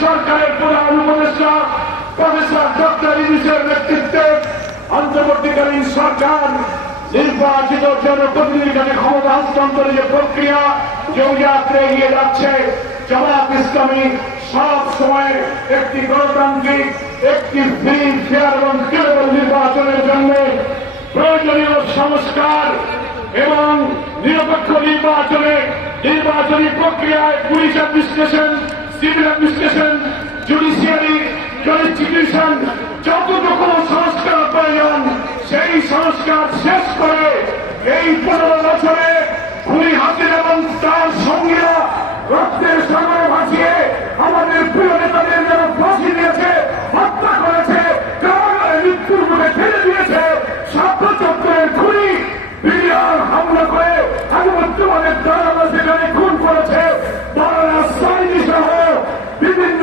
সরকারের প্রধান উপদেষ্টা প্রফেসর ডক্টর ইউনুসের নেতৃত্বে অন্তর্বর্তীকালীন সরকার নির্বাচিত জনপ্রতিনিধির ক্ষমতা হস্তান্তরের যে প্রক্রিয়া কেউ জৌজাত্রে এগিয়ে যাচ্ছে জবাব ইসলামী সব সময় একটি গণতান্ত্রিক, একটি ফ্রি ফেয়ার এবং কেবল নির্বাচনের জন্য প্রয়োজনীয় সংস্কার এবং নিরপেক্ষ নির্বাচনে নির্বাচনী প্রক্রিয়ায় পুলিশের বিশ্লেষণ সিভিল অ্যাডমিনিস্ট্রেশন, জুডিশিয়ারি কনস্টিটিউশন যতটুকু সংস্কার প্রয়োজন, সেই সংস্কার শেষ করে এই পনেরো বছরে খুনি হাসিন এবং তার সঙ্গীরা রক্তের সাগরে ভাসিয়ে আমাদের প্রিয় নেতাদের যারা ফাঁসি দিয়েছে হত্যা করেছে কারাগারে মৃত্যুর মুখে ঠেলে দিয়েছে সাত চক্রের খুনি বিডিআর হামলা করে আধিপত্যবাদের দ্বারা সেখানে খুন করেছে বাংলা সাইনি সহ বিভিন্ন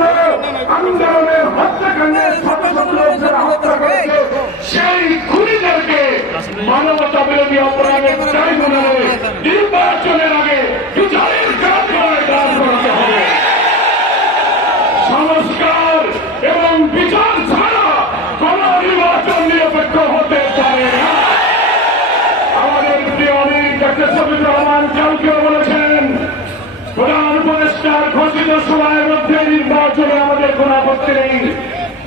আন্দোলনের হত্যাকাণ্ডের শত শত লোক যারা হত্যা করেছে সেই খুনিদেরকে মানবতা বিরোধী অপরাধের এবং বিচার অনেক ডাক্তার বলেছেন, প্রধান উপদেষ্টার ঘোষিত সময়ের মধ্যে নির্বাচনে আমাদের কোন আপত্তি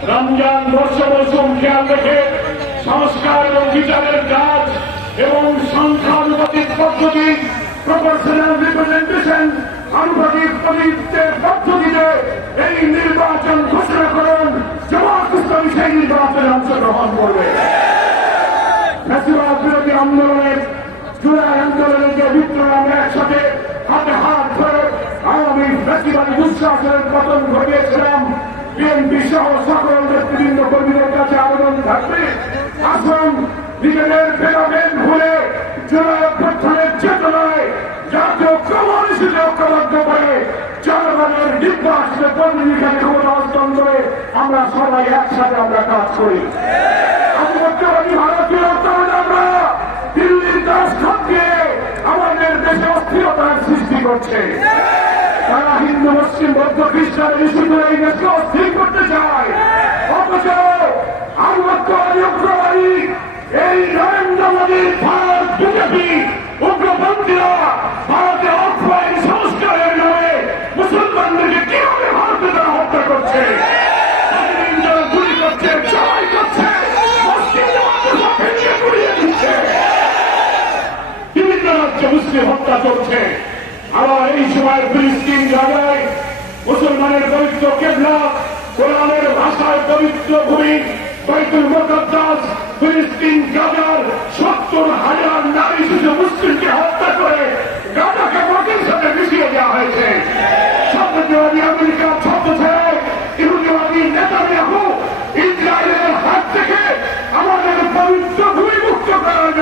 রমজান বর্ষ মৌসুম খেয়াল রেখে সংস্কার এবং বিচারের কাজ এবং সংখ্যানুপাতিক পদ্ধতি প্রপোর্শনাল রিপ্রেজেন্টেশন আনুপাতিক পদ্ধতিতে এই নির্বাচন ঘোষণা করুন জামাত ইসলামী সেই নির্বাচনে অংশগ্রহণ করবে। বিরোধী আন্দোলনের জুলাই আন্দোলনের যে বিপ্লব আমরা একসাথে হাতে হাত ধরে আওয়ামী ফ্যাসিবাদী দুঃশাসনের পতন ঘটিয়েছিলাম, বিএনপি সহ সকল নেতৃবৃন্দ কর্মীদের কাছে আবেদন থাকবে। আসুন নিজেদের ভেদাভেদ ভুলে জুলাই অভ্যর্থনের চেতনায় জাতীয় কমিউনিস্ট ঐক্যবদ্ধ করে জনগণের নির্বাচিত কর্মীদের ক্ষমতা হস্তান্তরে আমরা সবাই একসাথে আমরা কাজ করি। আধিপত্যবাদী ভারতীয় আমরা দিল্লির দাস আমাদের দেশে অস্থিরতার সৃষ্টি করছে। তারা হিন্দু, মুসলিম, বৌদ্ধ, খ্রিস্টান ইস্যুতে এই দেশকে অস্থির করতে চায়। এই সময় ফিলিস্তিন জায়গায় মুসলমানের ভাষায় পবিত্র ভূমি বাইতুল মুকদ্দাস ফিলিস্তিন গাজার হাজার নারী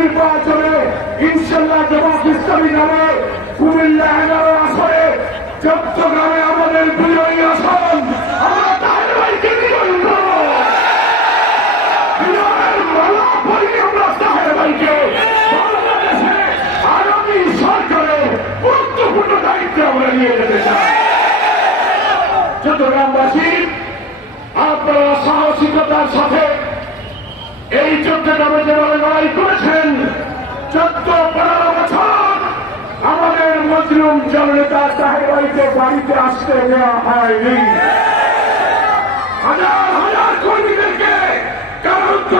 নির্বাচনে ইনশাল্লাহ জবাব ইসলামী নামে কুমিল্লা এগারো আসরে চট্টগ্রামে আমাদের বিজয়ী আসন। আমরা চাই। চট্টগ্রামবাসী, আপনারা সাহসিকতার সাথে এই চট্টগ্রামে যেভাবে লড়াই করেছেন চোদ্দ পনেরো বছর আমাদের মজলুম জননেতা সাহেবাইকে বাড়িতে আসতে দেওয়া কারারুদ্ধ